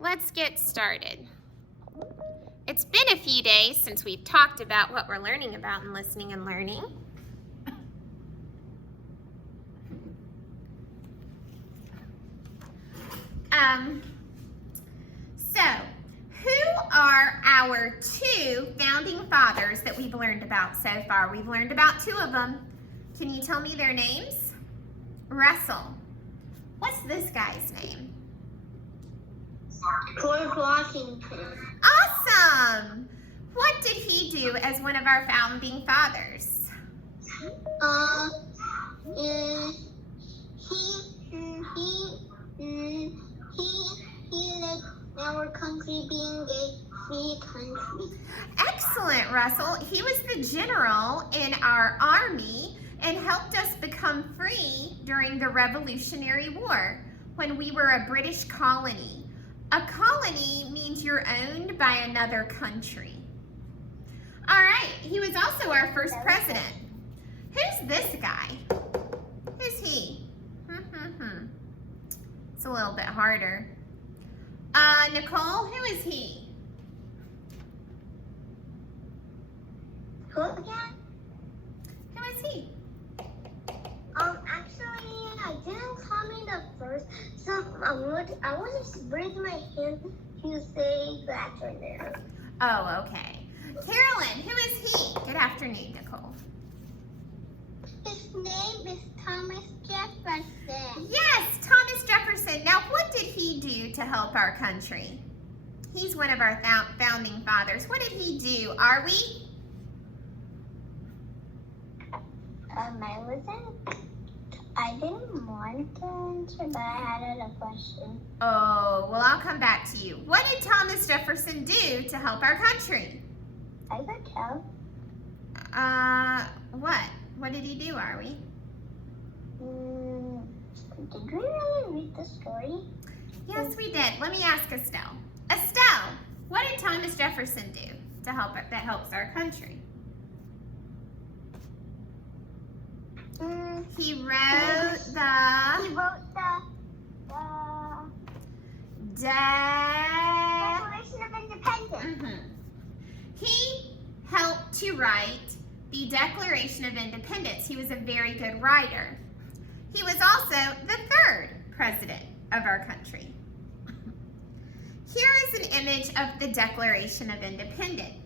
let's get started. It's been a few days since we've talked about what we're learning about in listening and learning. So, who are our two founding fathers that we've learned about so far? We've learned about two of them. Can you tell me their names? Russell. What's this guy's name? George Washington. Awesome! What did he do as one of our founding fathers? He let our country being a free country. Excellent, Russell. He was the general in our army and helped us become free during the Revolutionary War when we were a British colony. A colony means you're owned by another country. All right, he was also our first president. Who's this guy? Who's he? It's a little bit harder. Nicole, who is he? Who again? Who is he? Actually, I didn't call me the first, so I would just raise my hand to say that right there. Oh, okay. Carolyn, who is he? Good afternoon, Nicole. His name is Thomas Jefferson. Yes, Thomas Jefferson. Now, what did he do to help our country? He's one of our founding fathers. What did he do? Are we? I didn't want to answer, but I had a question. Oh, well, I'll come back to you. What did Thomas Jefferson do to help our country? I could tell. What? What did he do, are we? Did we really read the story? Yes, we did. Let me ask Estelle. Estelle, what did Thomas Jefferson do to help that helps our country? He wrote the Declaration of Independence. He helped to write the Declaration of Independence. He was a very good writer. He was also the third president of our country. Here is an image of the Declaration of Independence.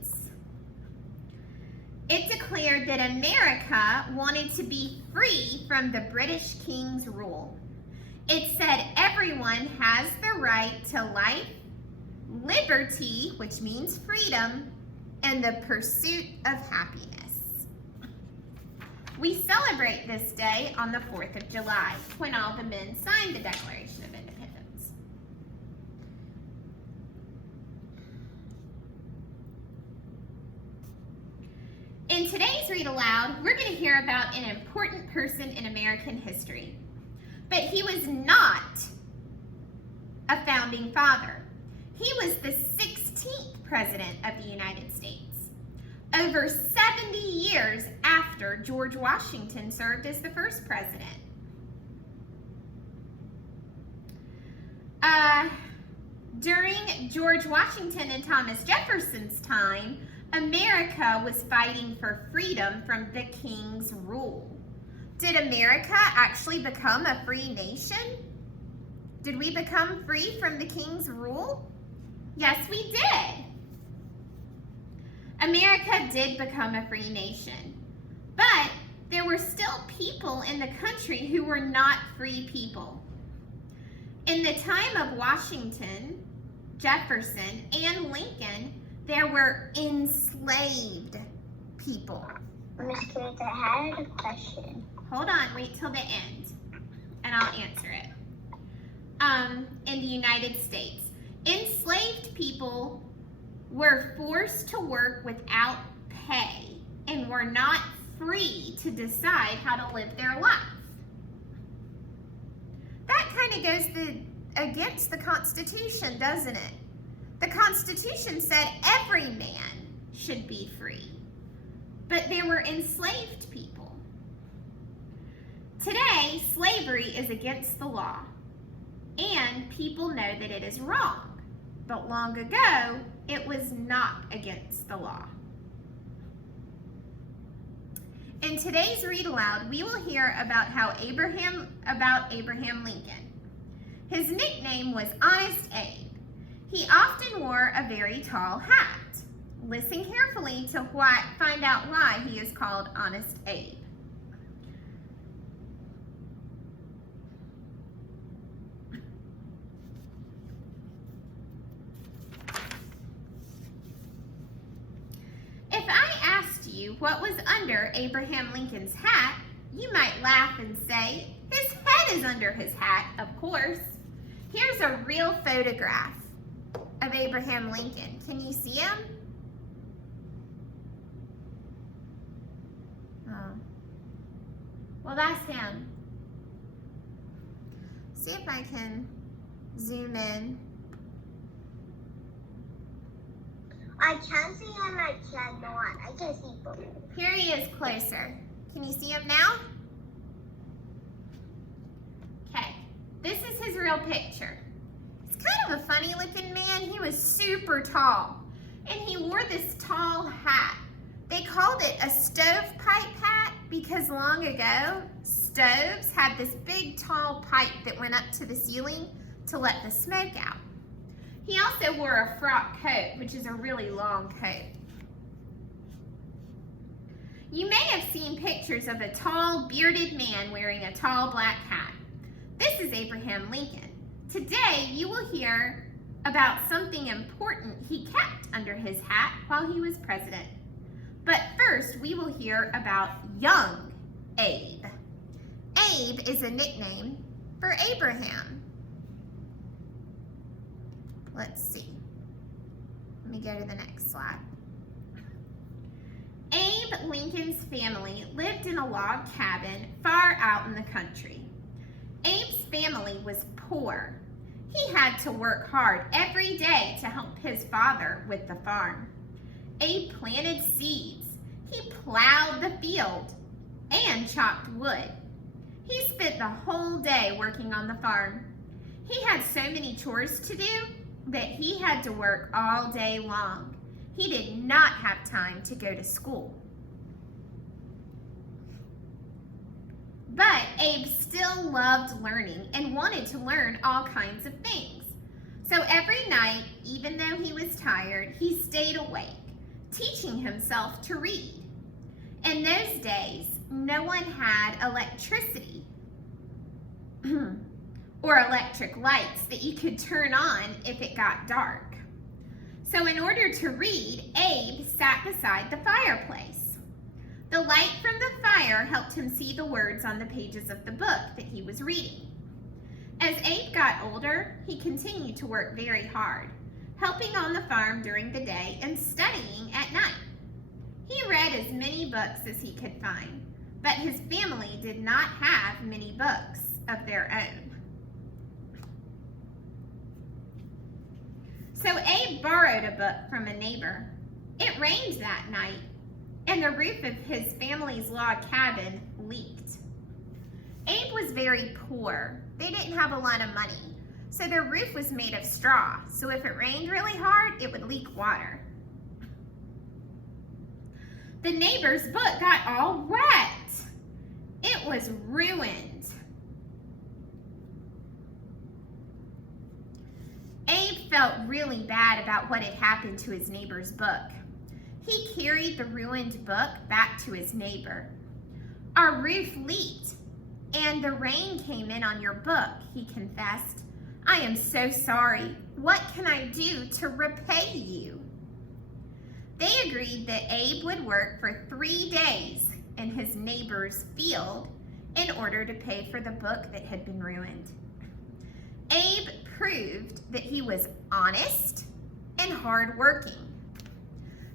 It declared that America wanted to be free from the British King's rule. It said everyone has the right to life, liberty, which means freedom, and the pursuit of happiness. We celebrate this day on the 4th of July, when all the men signed the Declaration of Independence. In today's Read Aloud, we're going to hear about an important person in American history. But he was not a founding father. He was the 16th president of the United States, over 70 years after George Washington served as the first president. During George Washington and Thomas Jefferson's time, America was fighting for freedom from the King's rule. Did America actually become a free nation? Did we become free from the King's rule? Yes, we did. America did become a free nation, but there were still people in the country who were not free people. In the time of Washington, Jefferson, and Lincoln, there were enslaved people. Miss Kate, I had a question. Hold on, wait till the end, and I'll answer it. In the United States, enslaved people were forced to work without pay and were not free to decide how to live their life. That kind of goes against the Constitution, doesn't it? The Constitution said every man should be free, but there were enslaved people. Today, slavery is against the law, and people know that it is wrong. but long ago, it was not against the law. In today's read aloud, we will hear about Abraham Lincoln. His nickname was Honest Abe. He often wore a very tall hat. Listen carefully to find out why he is called Honest Abe. If I asked you what was under Abraham Lincoln's hat, you might laugh and say, his head is under his hat, of course. Here's a real photograph of Abraham Lincoln. Can you see him? Oh. Well, that's him. See if I can zoom in. I can see him, I cannot. I can see both. Here he is closer. Can you see him now? Okay, this is his real picture. He's kind of a funny looking man. He was super tall, and he wore this tall hat. They called it a stovepipe hat because long ago, stoves had this big tall pipe that went up to the ceiling to let the smoke out. He also wore a frock coat, which is a really long coat. You may have seen pictures of a tall, bearded man wearing a tall black hat. This is Abraham Lincoln. Today, you will hear about something important he kept under his hat while he was president. But first, we will hear about young Abe. Abe is a nickname for Abraham. Let's see. Let me go to the next slide. Abe Lincoln's family lived in a log cabin far out in the country. Abe's family was poor. He had to work hard every day to help his father with the farm. Abe planted seeds. He plowed the field and chopped wood. He spent the whole day working on the farm. He had so many chores to do that he had to work all day long. He did not have time to go to school. But Abe still loved learning and wanted to learn all kinds of things. So every night, even though he was tired, he stayed awake, teaching himself to read. In those days, no one had electricity or electric lights that you could turn on if it got dark. So in order to read, Abe sat beside the fireplace. The light from the fire helped him see the words on the pages of the book that he was reading. As Abe got older, he continued to work very hard, helping on the farm during the day and studying at night. He read as many books as he could find, but his family did not have many books of their own. So Abe borrowed a book from a neighbor. It rained that night, and the roof of his family's log cabin leaked. Abe was very poor. They didn't have a lot of money, so their roof was made of straw, so if it rained really hard, it would leak water. The neighbor's book got all wet. It was ruined. Abe felt really bad about what had happened to his neighbor's book. He carried the ruined book back to his neighbor. "Our roof leaked, and the rain came in on your book," he confessed. "I am so sorry. What can I do to repay you?" They agreed that Abe would work for 3 days in his neighbor's field in order to pay for the book that had been ruined. Abe proved that he was honest and hardworking.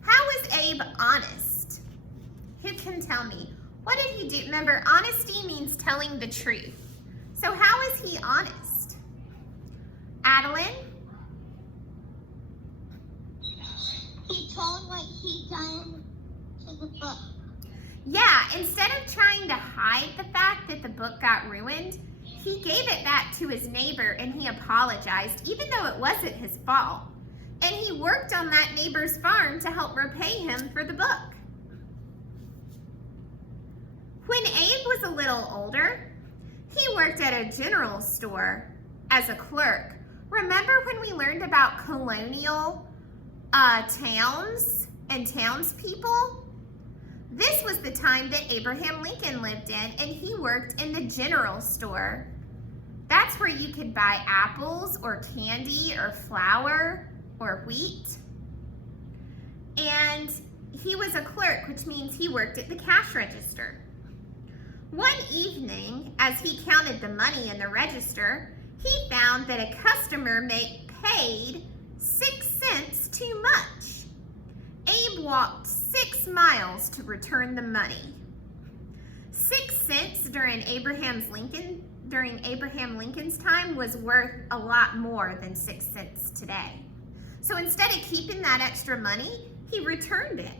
How was Abe honest? Who can tell me? What did he do? Remember, honesty means telling the truth. So how is he honest? Adeline? He told what he done to the book. Yeah, instead of trying to hide the fact that the book got ruined, he gave it back to his neighbor and he apologized, even though it wasn't his fault. and he worked on that neighbor's farm to help repay him for the book. When Abe was a little older, he worked at a general store as a clerk. Remember when we learned about colonial towns and townspeople? This was the time that Abraham Lincoln lived in, and he worked in the general store. That's where you could buy apples or candy or flour or wheat. And he was a clerk, which means he worked at the cash register. One evening, as he counted the money in the register, he found that a customer paid 6 cents too much. Abe walked 6 miles to return the money. 6 cents during Abraham Lincoln's time was worth a lot more than 6 cents today. So instead of keeping that extra money, he returned it.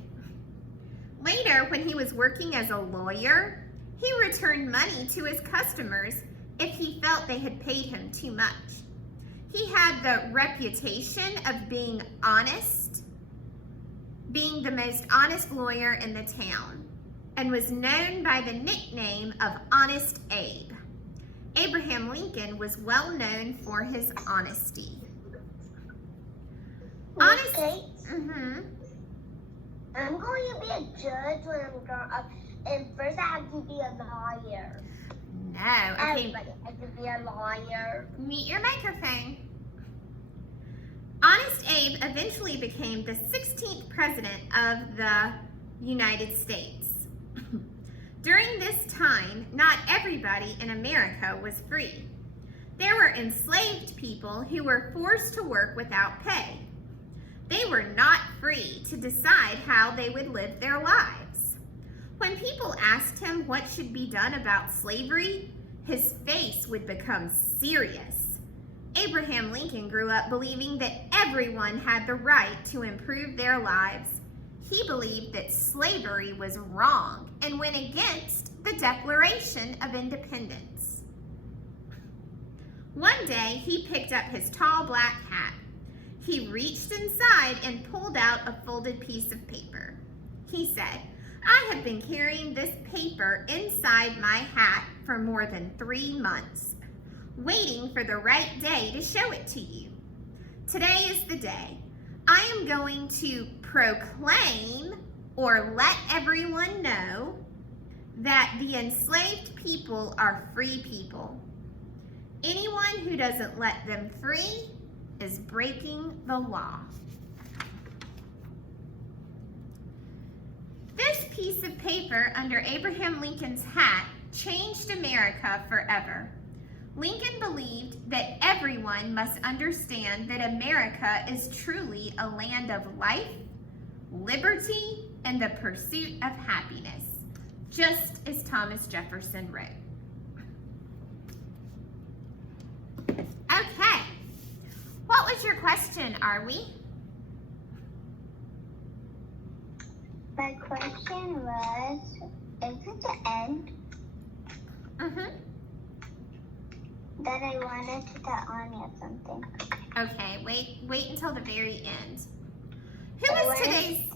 Later, when he was working as a lawyer, he returned money to his customers if he felt they had paid him too much. He had the reputation of being honest, being the most honest lawyer in the town, and was known by the nickname of Honest Abe. Abraham Lincoln was well known for his honesty. Okay. Mm-hmm. I'm going to be a judge when I'm grown up, and first I have to be a lawyer. No, okay. Everybody has to be a lawyer. Mute your microphone. Honest Abe eventually became the 16th president of the United States. During this time, not everybody in America was free. There were enslaved people who were forced to work without pay. They were not free to decide how they would live their lives. When people asked him what should be done about slavery, his face would become serious. Abraham Lincoln grew up believing that everyone had the right to improve their lives. He believed that slavery was wrong and went against the Declaration of Independence. One day, he picked up his tall black hat. He reached inside and pulled out a folded piece of paper. He said, "I have been carrying this paper inside my hat for more than 3 months, waiting for the right day to show it to you. Today is the day. I am going to proclaim or let everyone know that the enslaved people are free people. Anyone who doesn't let them free is breaking the law." This piece of paper under Abraham Lincoln's hat changed America forever. Lincoln believed that everyone must understand that America is truly a land of life, liberty, and the pursuit of happiness, just as Thomas Jefferson wrote. Okay, what was your question, Arwie? My question was, is it the end? Mm-hmm. That I wanted to tell Anya something. Okay, wait until the very end. Who was today's...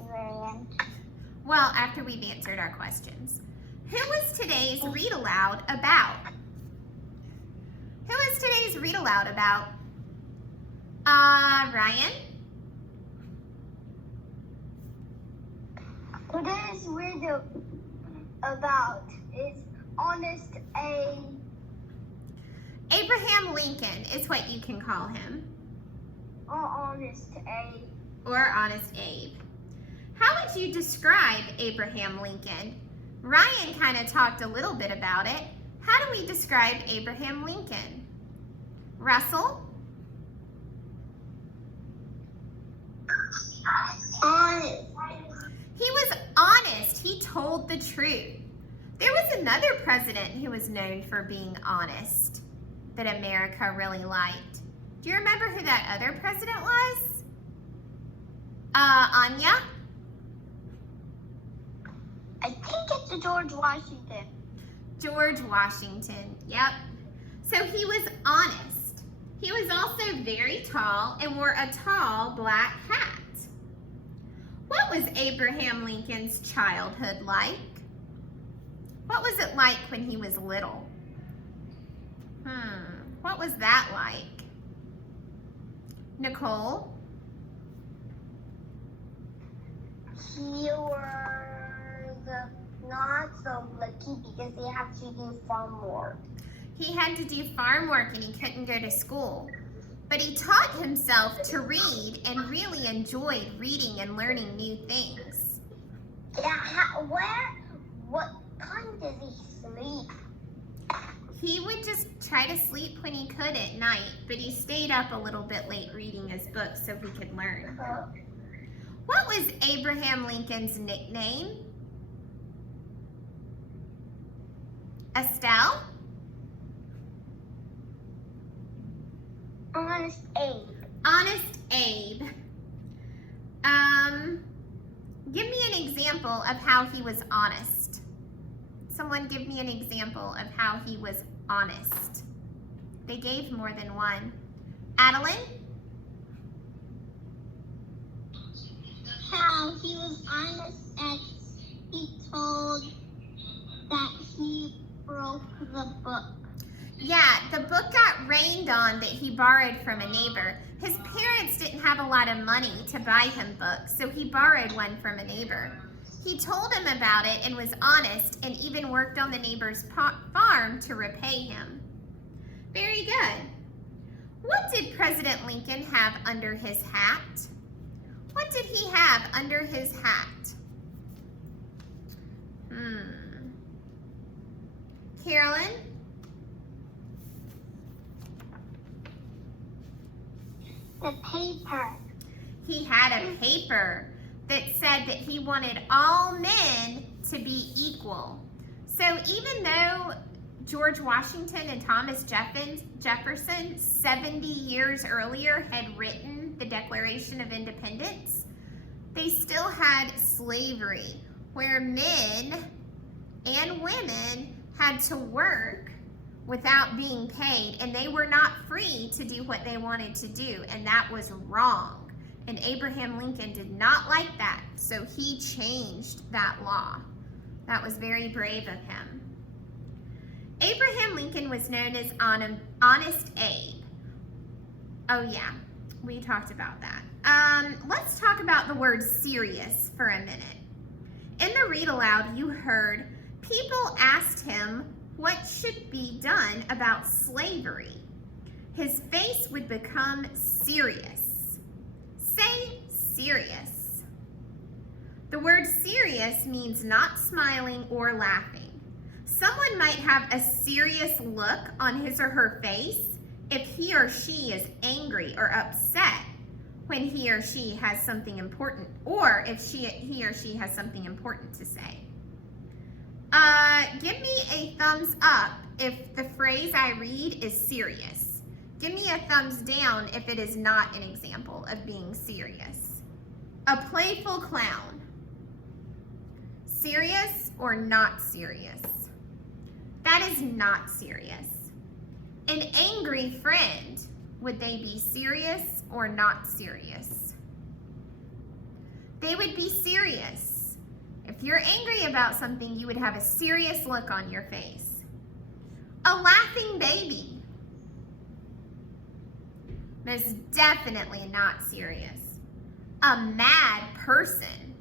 Well, after we've answered our questions. Who was today's read aloud about? Who is today's read aloud about? Ryan? Today's read about is Honest Abe. Abraham Lincoln is what you can call him. Or Honest Abe. Or Honest Abe. How would you describe Abraham Lincoln? Ryan kind of talked a little bit about it. How do we describe Abraham Lincoln? Russell? Honest. He was honest. He told the truth. There was another president who was known for being honest that America really liked. Do you remember who that other president was? Anya? I think it's George Washington. George Washington, yep. So he was honest. He was also very tall and wore a tall black hat. What was Abraham Lincoln's childhood like? What was it like when he was little? What was that like? Nicole? He was not so lucky because he had to do farm work. He had to do farm work and he couldn't go to school. But he taught himself to read and really enjoyed reading and learning new things. Yeah, what time does he sleep? He would just try to sleep when he could at night, but he stayed up a little bit late reading his books so he could learn. What was Abraham Lincoln's nickname? Estelle? Honest Abe. Honest Abe. Give me an example of how he was honest. Someone give me an example of how he was honest. They gave more than one. Adeline? How he was honest and he told that he broke the book. Yeah, the book got rained on that he borrowed from a neighbor. His parents didn't have a lot of money to buy him books, so he borrowed one from a neighbor. He told him about it and was honest and even worked on the neighbor's farm to repay him. Very good. What did President Lincoln have under his hat? What did he have under his hat? Carolyn? The paper. He had a paper that said that he wanted all men to be equal. So even though George Washington and Thomas Jefferson 70 years earlier had written the Declaration of Independence, they still had slavery where men and women had to work without being paid, and they were not free to do what they wanted to do, and that was wrong. And Abraham Lincoln did not like that, so he changed that law. That was very brave of him. Abraham Lincoln was known as Honest Abe. Oh yeah, we talked about that. Let's talk about the word serious for a minute. In the read aloud, you heard people asked him what should be done about slavery. His face would become serious. Say serious. The word serious means not smiling or laughing. Someone might have a serious look on his or her face if he or she is angry or upset when he or she has something important, or if he or she has something important to say. Give me a thumbs up if the phrase I read is serious. Give me a thumbs down if it is not an example of being serious. A playful clown. Serious or not serious? That is not serious. An angry friend. Would they be serious or not serious? They would be serious. If you're angry about something, you would have a serious look on your face. A laughing baby. Most definitely not serious. A mad person.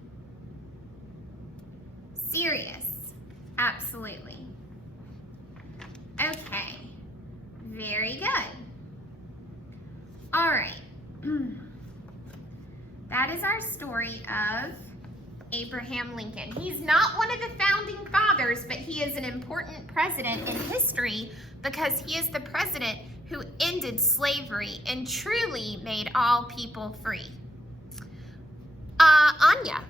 Serious. Absolutely. Okay. Very good. All right. That is our story of Abraham Lincoln. He's not one of the founding fathers, but he is an important president in history because he is the president who ended slavery and truly made all people free. Anya.